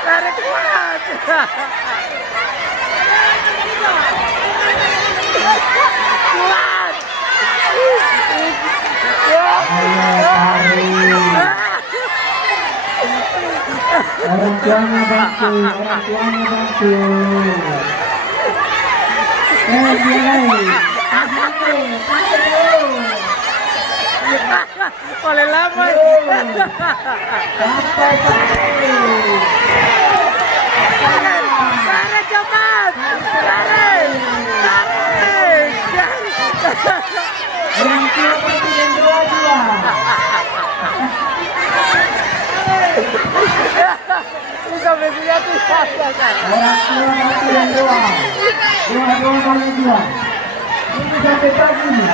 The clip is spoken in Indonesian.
Tarik kuat. Kuat. Orang tuanya bantu, orang tuanya bantu. Oleh lama. Sampai Tarik cepat. Tarik. orang tua bantu dan dua-dua. Ini sampai sini aku rasakan. Orang tua bantu dan dua. Dua-dua boleh dua. Ini sampai pagi nih.